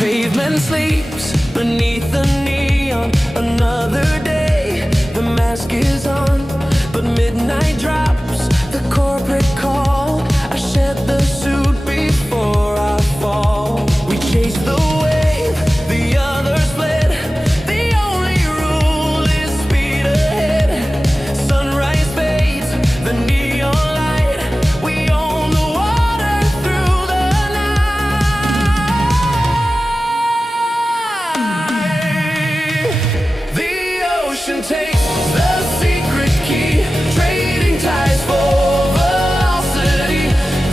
pavement sleeps beneath the neon. Another day, the mask is on, but midnight drops the corporate call. I shed the suit before I fall. We chase the wave, the others fled. The only rule is speed ahead. Sunrise fades, the neon light. We own the water through the night. The ocean takes the secret key, trading ties for velocity.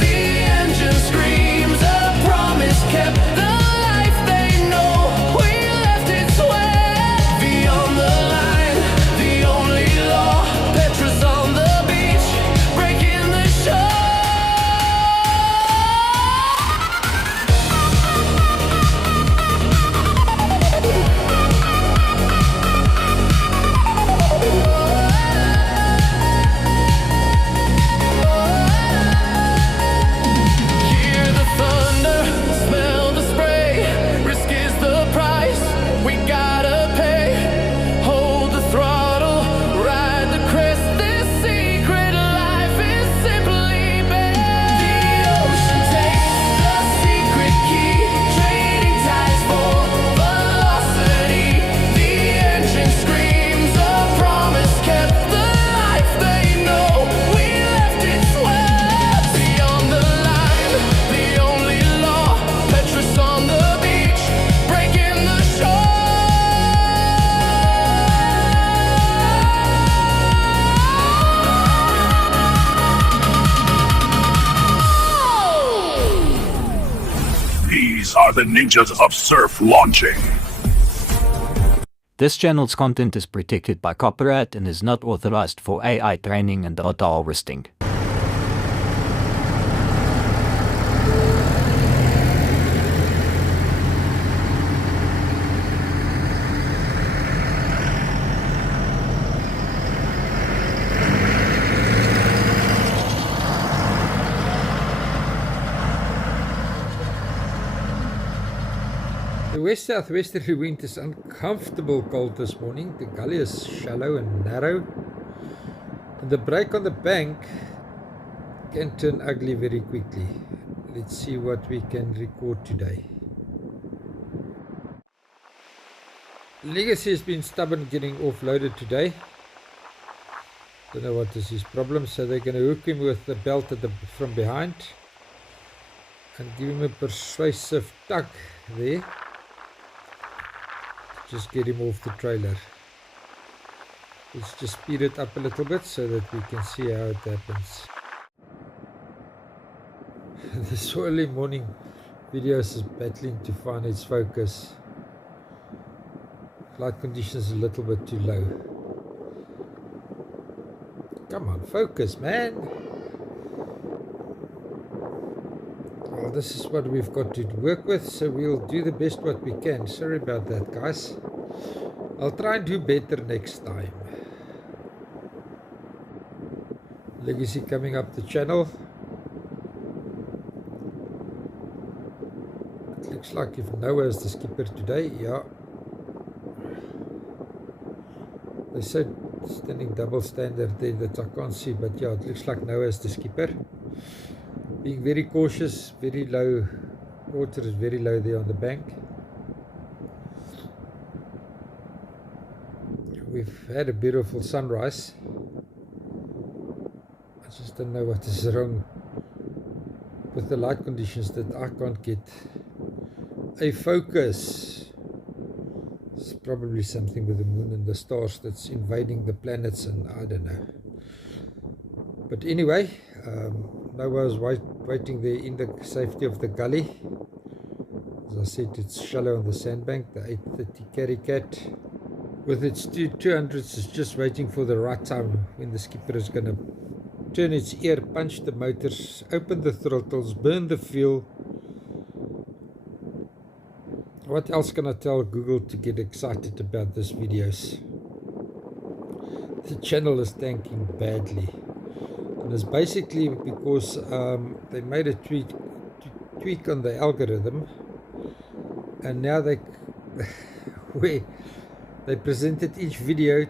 The engine screams a promise kept, the life they know. We left it sweat beyond the line. The only law, Petra's on the beach, breaking the shore. Hear the thunder, smell the spray. Risk is the price we gotta pay. Hold the throttle, ride the crest. This secret life is simply best. The ocean takes the secret key, trading ties for velocity. The engine screams a promise kept, the life they know. We left it swept beyond the line. The only law, Petrus on the beach, breaking the shore. These are the ninjas of surf launching. This channel's content is protected by copyright and is not authorized for AI training and data harvesting. The west-southwesterly wind is uncomfortable cold this morning. The gully is shallow and narrow, and the break on the bank can turn ugly very quickly. Let's see what we can record today. Legacy has been stubborn getting offloaded today. Don't know what is his problem, so they're going to hook him with the belt from behind and give him a persuasive tug there. Just get him off the trailer. Let's just speed it up a little bit so that we can see how it happens. This early morning videos is battling to find its focus. Light conditions a little bit too low. Come on, focus, man. Well, this is what we've got to work with, so we'll do the best what we can. Sorry about that, guys. I'll try and do better next time. Legacy coming up the channel. It looks like if Noah is the skipper today, yeah. They said standing double standard there that I can't see, but yeah, it looks like Noah is the skipper. Being very cautious, very low, water is very low there on the bank. We've had a beautiful sunrise. I just don't know what is wrong with the light conditions that I can't get a focus. It's probably something with the moon and the stars that's invading the planets, and I don't know. But anyway, Noah is waiting there in the safety of the gully. As I said, it's shallow on the sandbank. The 830 Carry Cat with its 200s is just waiting for the right time when the skipper is going to turn its ear, punch the motors, open the throttles, burn the fuel. What else can I tell Google to get excited about these videos? The channel is tanking badly. And it's basically because they made a tweak on the algorithm, and now they where they presented each video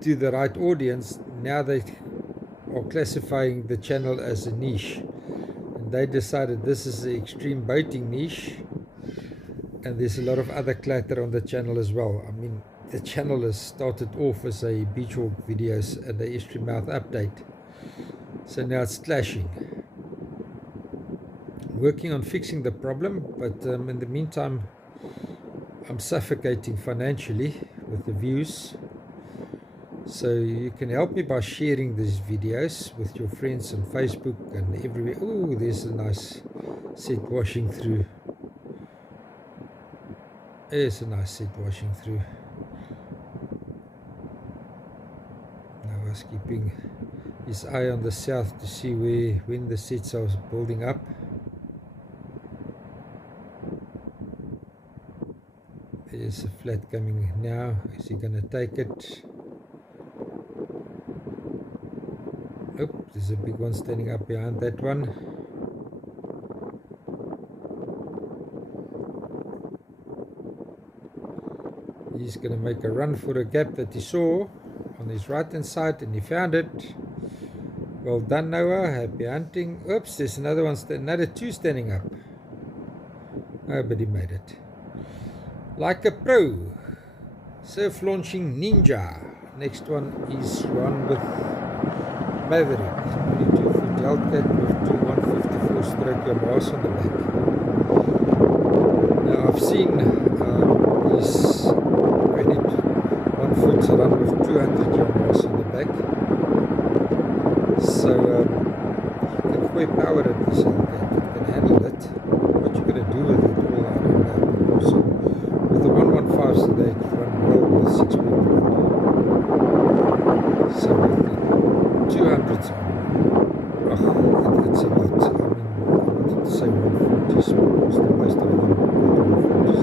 to the right audience, now they are classifying the channel as a niche, and they decided this is the extreme boating niche, and there's a lot of other clatter on the channel as well. I mean, the channel has started off as a beach walk videos and the estuary mouth update, so now it's clashing. Working on fixing the problem, but in the meantime I'm suffocating financially with the views. So you can help me by sharing these videos with your friends on Facebook and everywhere. Oh, there's a nice set washing through. There's a nice set washing through. Now I was keeping his eye on the south to see when the sets are building up. There's a flat coming now. Is he going to take it? Oh, there's a big one standing up behind that one. He's going to make a run for a gap that he saw on his right hand side, and he found it. Well done, Noah. Happy hunting. Oops, there's another one, another two standing up. Nobody made it. Like a pro. Surf launching ninja. Next one is one with Maverick, 22-foot Hellcat with two 154 stroke Yamahas on the back. Now I've seen these 21 foot run with 200 Yamahas on the back. So you can quite power it, this Hellcat. You can handle it. What you're going to do with it, well, I don't know. Also, with the 115s, they run well with 6 people. So with the 200s, it's a lot. I mean, I wanted to say 140s because the most of them go to 140s.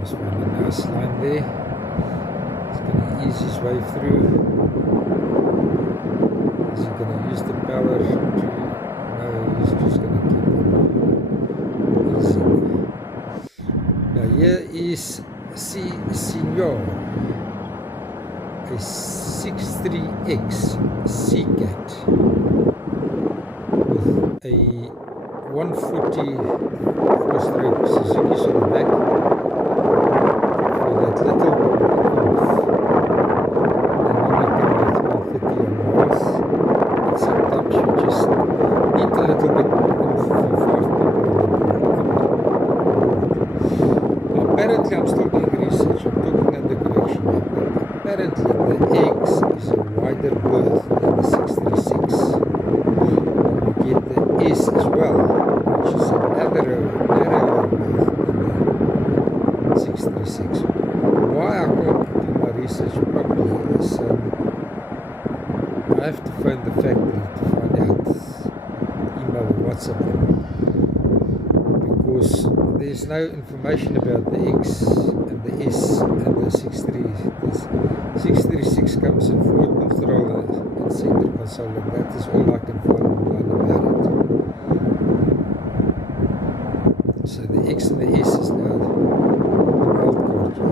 Just find a nice line there. He's going to ease his way through. Is he going to use the power to... No, he's just going to keep on easing. Now here is Senhor, a 63X Seacat with a 140 4-stroke Suzuki's on the back for that little oomph. They normally come with 130 Yamahas, but sometimes you just need a little bit more oomph for 5 people on the board. Now, apparently I'm still doing research, I'm talking under correction here, but apparently the X is a wider berth than the 636. And you get the S as well, which is a narrower berth than the 636. Why I can't do my research properly is I have to phone the factory to find out, email or WhatsApp them, because there's no information about the X and the S and the 63. The 636 comes in forward control and center console, and that is all I can find online about it. So the X and the S is now the wild card here.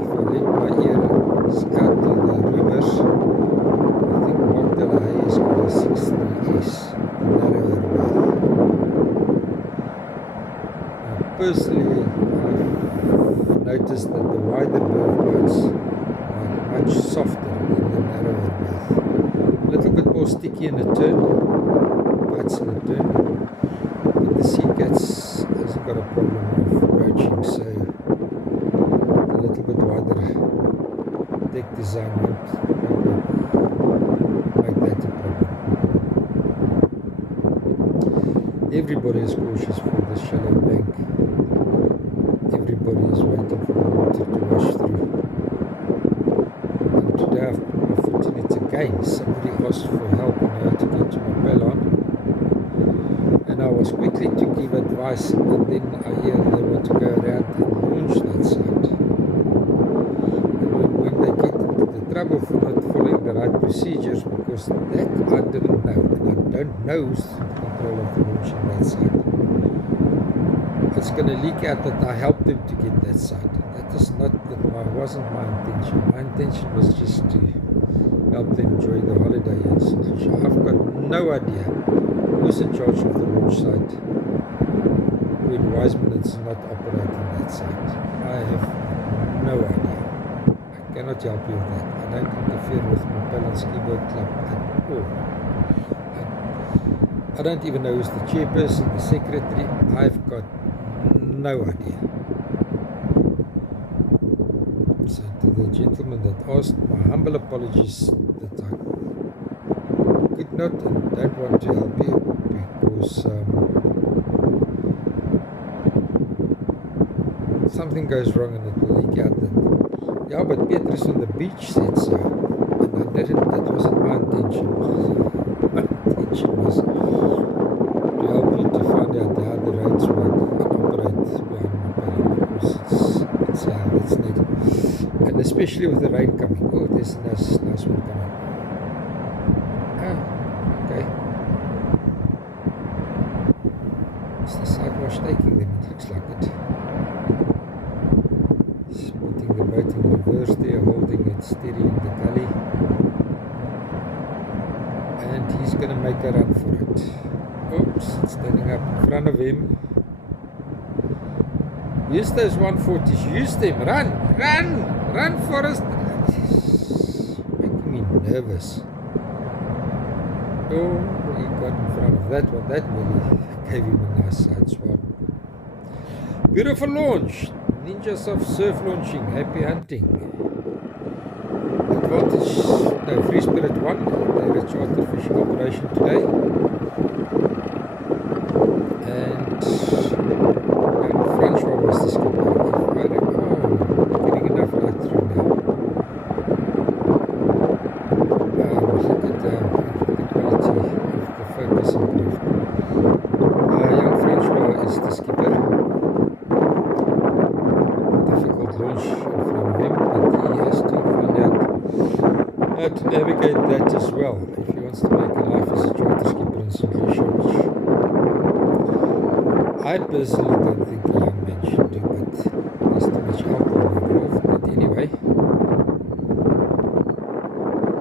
If I let my ears out to the rumors, I think Mark Delahaye has got a 63S, a narrower berth. Now personally, I've noticed that the wider berth boats are much softer than the narrower berth. A little bit more sticky in a turn, bites in a turn, but the Seacats hasn't got a problem of broaching, so a little bit wider deck design won't make that a problem. Everybody is cautious for the shallow bank. Everybody is waiting for the water to wash through. And today I've put my foot in it again. Somebody asked for help on how to get to my bellon, and I was quickly to give advice, and then I hear they want to go around and launch that side. And when they get into the trouble for not following the right procedures, because that I didn't know, and I don't know who's in control of the launch on that side. It's going to leak out that I helped them to get that side. That is not wasn't my intention. My intention was just to help them enjoy the holiday in St. Lucia. I've got no idea who's in charge of the launch site when Wiseman is not operating that site. I have no idea. I cannot help you with that. I don't interfere with Mopel and Ski Boat Club at all. I don't even know who's the chairperson, the secretary. I've got no idea. So to the gentleman that asked, my humble apologies that I could not and don't want to help you, because something goes wrong and it will leak out that, yeah, but Petrus on the beach said so, and I didn't. That wasn't my intention. My intention was to help you to find out how the roads work and operate behind my panel, because it's hell, it's neat. And especially with the rain coming. Oh, there's a nice one coming. Ah, okay. Is the sidewash taking them? It looks like it. He's putting the boat in reverse there, holding it steady in the gully. And he's going to make a run for it. Oops, it's standing up in front of him. Use those 140s, use them, run, Forrest. Making me nervous. Oh, he got in front of that one, that really gave him a nice side swap. Beautiful launch, Ninjas of Surf Launching, happy hunting. Advantage, no, Free Spirit 1, they're a charter fishing operation today. And Francois was the skipper. Getting enough light through now. Look at the quality of the focus improved. Young Francois is the skipper. Difficult launch in front of him, but he has to find out how to navigate that as well if he wants to make a life as a charter skipper in St. Lucia, which I personally don't think a young man should do, but there's too much alcohol involved. But anyway,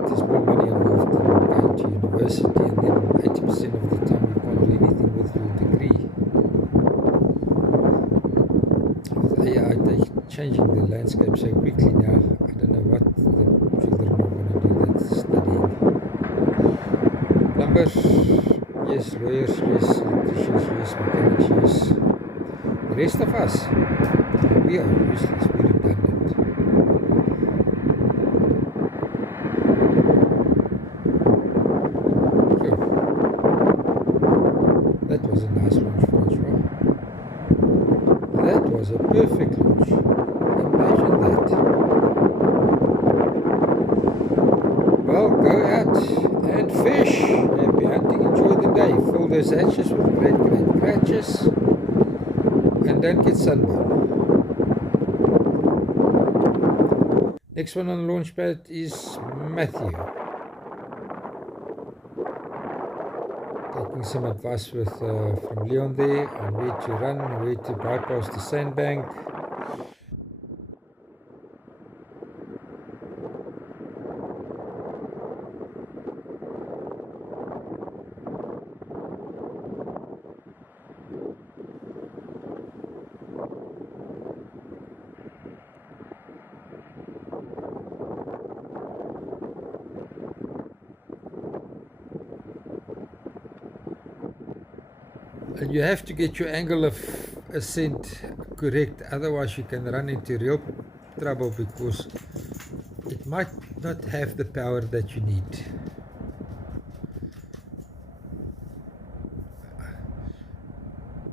there's more money involved than going to university, and then 80% of the time you can't do anything with your degree. With AI changing the landscape so quickly now, I don't know what the children are going to do that's studying. Plumbers, yes, lawyers, yes, electricians, yes, mechanics, yes. The rest of us, we are useless, we're redundant. So, that was a nice launch, Francois. That was a perfect launch. Imagine that. Well, go out and fish. Happy hunting, enjoy the day. Fill those hatches with great catches. And don't get sunburned. Next one on the launch pad is Matthew. Taking some advice from Leon there on where to run, where to bypass the sandbank. And you have to get your angle of ascent correct, otherwise you can run into real trouble, because it might not have the power that you need.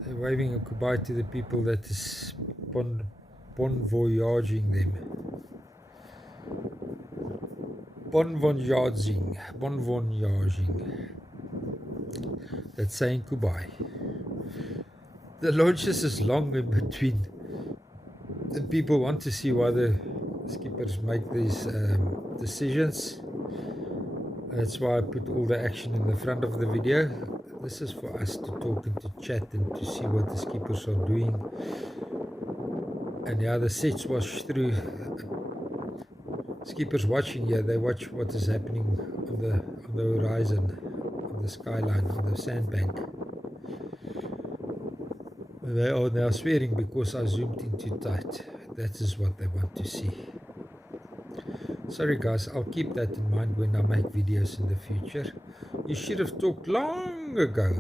They're waving a goodbye to the people that is bon voyaging them. Bon voyaging. That's saying goodbye. The launches is long in between, and people want to see why the skippers make these decisions. That's why I put all the action in the front of the video. This is for us to talk and to chat and to see what the skippers are doing. And yeah, the sets wash through. Skippers watching here, they watch what is happening on the horizon, on the skyline, on the sandbank. They are now swearing because I zoomed in too tight. That is what they want to see. Sorry guys, I'll keep that in mind when I make videos in the future. You should have talked long ago.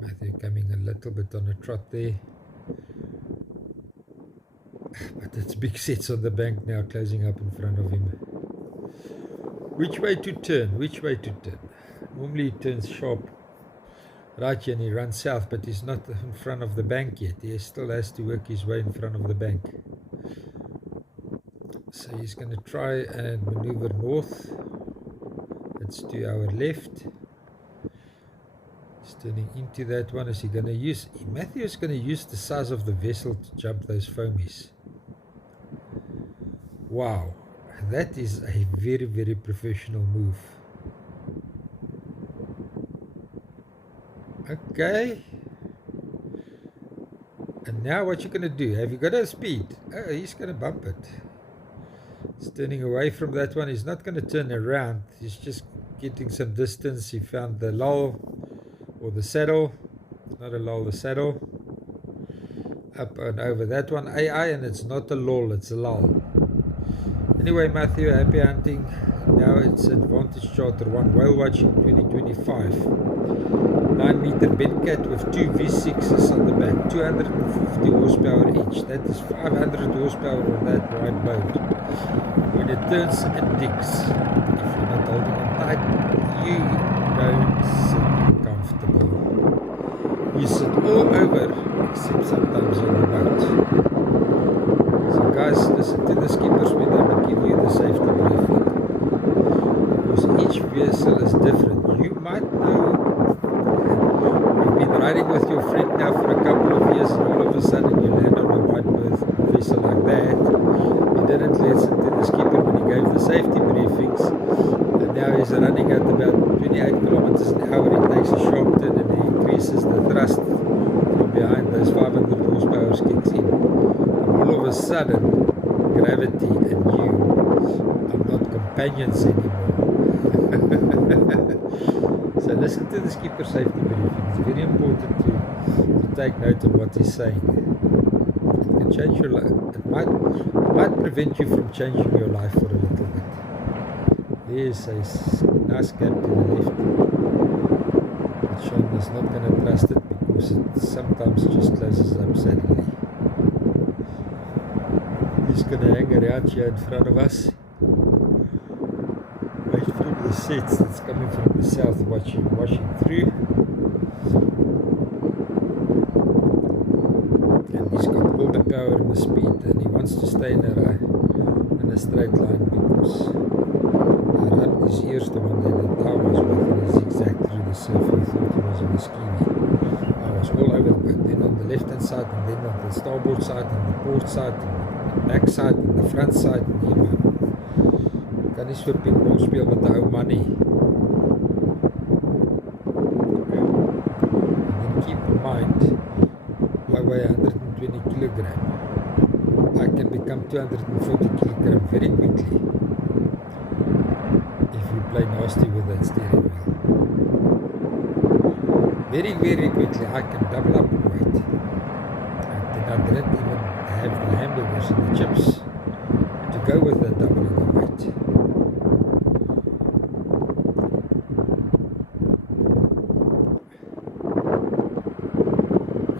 Matthew coming a little bit on a trot there. But it's big sets on the bank now closing up in front of him. Which way to turn? Which way to turn? Normally he turns sharp right here and he runs south, but he's not in front of the bank yet. He still has to work his way in front of the bank. So he's going to try and maneuver north. That's to our left. He's turning into that one. Is he going to use... Matthew is going to use the size of the vessel to jump those foamies. Wow. That is a very, very professional move. Okay. And now what you going to do? Have you got a speed? Oh, he's going to bump it. He's turning away from that one. He's not going to turn around. He's just getting some distance. He found the lull or the saddle. Not a lull, the saddle. Up and over that one. AI, and it's not a lull, it's a lull. Anyway, Matthew, happy hunting. Now it's Advantage Charter 1 whale watching 2025. 9-meter bent cat with 2 V6s on the back, 250 horsepower each. That is 500 horsepower on that wide boat. When it turns, it digs. If you're not holding on tight, you don't sit comfortable. You sit all over, except sometimes on the boat. So guys, listen to the skippers when they will give you the safety briefing. Because each vessel is different. You might know, you've been riding with your friend now for a couple of years and all of a sudden you land on a wide berth vessel like that. He didn't listen to the skipper when he gave the safety briefings. And now he's running at about 28 kilometers an hour. He takes a sharp turn and he increases the thrust from behind. Those 500 horsepower kicks in. All of a sudden, gravity and you are not companions anymore. So listen to the skipper safety briefing. It's very important to take note of what he's saying. It can change your life. It might prevent you from changing your life for a little bit. There's a nice gap to the left. But Sean is not going to trust it because it sometimes just closes up suddenly. He's going to hang around here in front of us. Wait for the sets that's coming from the south, washing through. And he's got all the power and the speed, and he wants to stay in a straight line because I rubbed his ears the one day that I was with, and he zigzagged through the surf. He thought he was on a skivvy. I was all over the boat, then on the left hand side, and then on the starboard side, and the port side, and the back side, and the front side, and you know. Kan nie so pingpong speel met 'n ou man nie. And then keep in mind, I weigh 120 kilogram. I can become 240 kilogram very quickly if you play nasty with that steering wheel. Very, very quickly I can double up in weight. And then I didn't even have the hamburgers and the chips to go with the doubling of weight.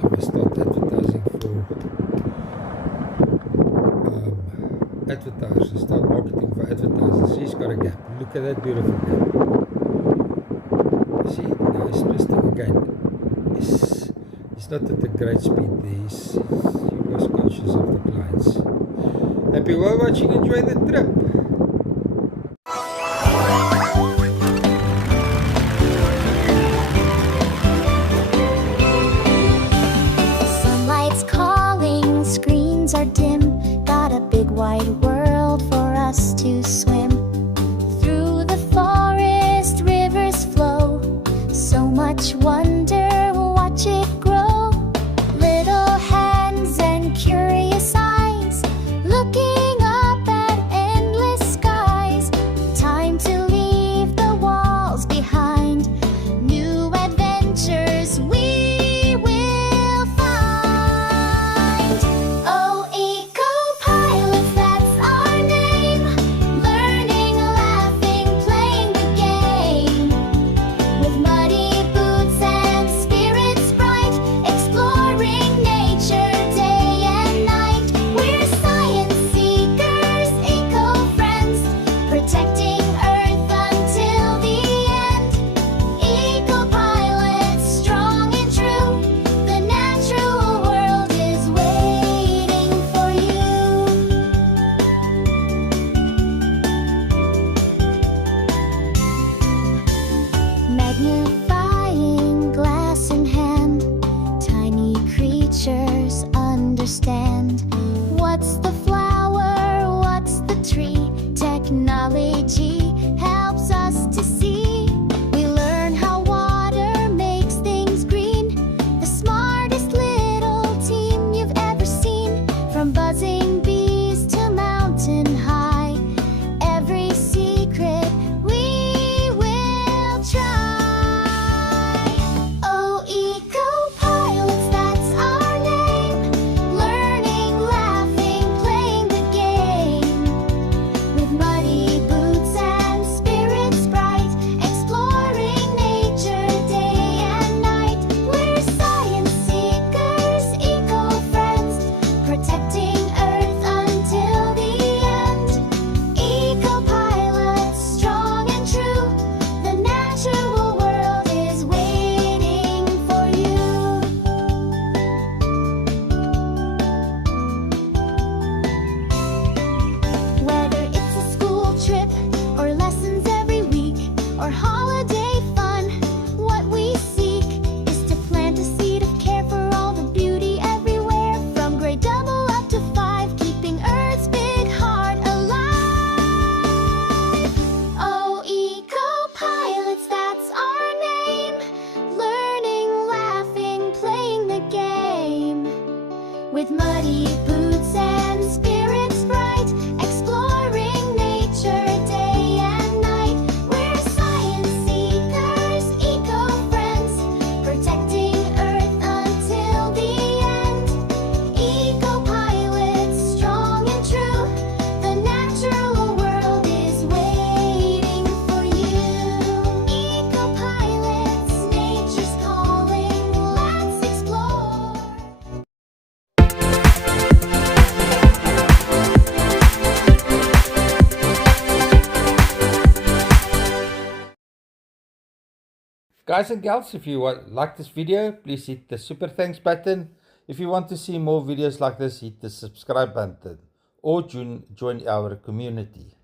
I must start advertising for advertisers, start marketing for advertisers. He's got a gap. Look at that beautiful gap. See, now he's twisting again. He's not at a great speed there. He was conscious of the clients. Happy while watching, enjoy the trip. Sunlight's calling, screens are dim. Gotta to swim. Through the forest, rivers flow. So much wonder, watch it grow. Little hands and curious eyes, looking up at endless skies. Time to leave the walls behind. New adventures we will find. Oh, eco-pilots, that's our name. Learning, laughing, playing the game. With muddy boots and spirits bright, exploring nature day and night. We're science seekers, eco-friends, protecting Earth until the end. Eco-pilots, strong and true, the natural world is waiting for you. Magnifying glass in hand, tiny creatures understand. What's the flower? What's the tree? Technology helps us to see. We learn how water makes things green. The smartest little team you've ever seen. From buzzing bees to mountain high, every secret we will try. Oh, eco-pilots, that's our name. Learning, laughing, playing the game. With muddy boots and spirits bright, exploring nature day and night. We're science seekers, eco-friends, protecting Earth until the end. Eco-pilots, strong and true, the natural world is waiting for you. Whether it's a school trip or lessons every week or holiday fun, what we seek is to plant a seed of care for all the beauty everywhere. From grade double up to 5, keeping Earth's big heart alive. Oh, eco-pilots, that's our name. Learning, laughing, playing the game. With muddy boots and spirits bright, exploring nature day and night. We're science seekers, eco-friends, protecting Earth until the end. Eco-pilots, strong and true, the natural world is waiting for you. Eco-pilots, nature's calling, let's explore. Guys and gals, if you like this video, please hit the super thanks button. If you want to see more videos like this, hit the subscribe button or join our community.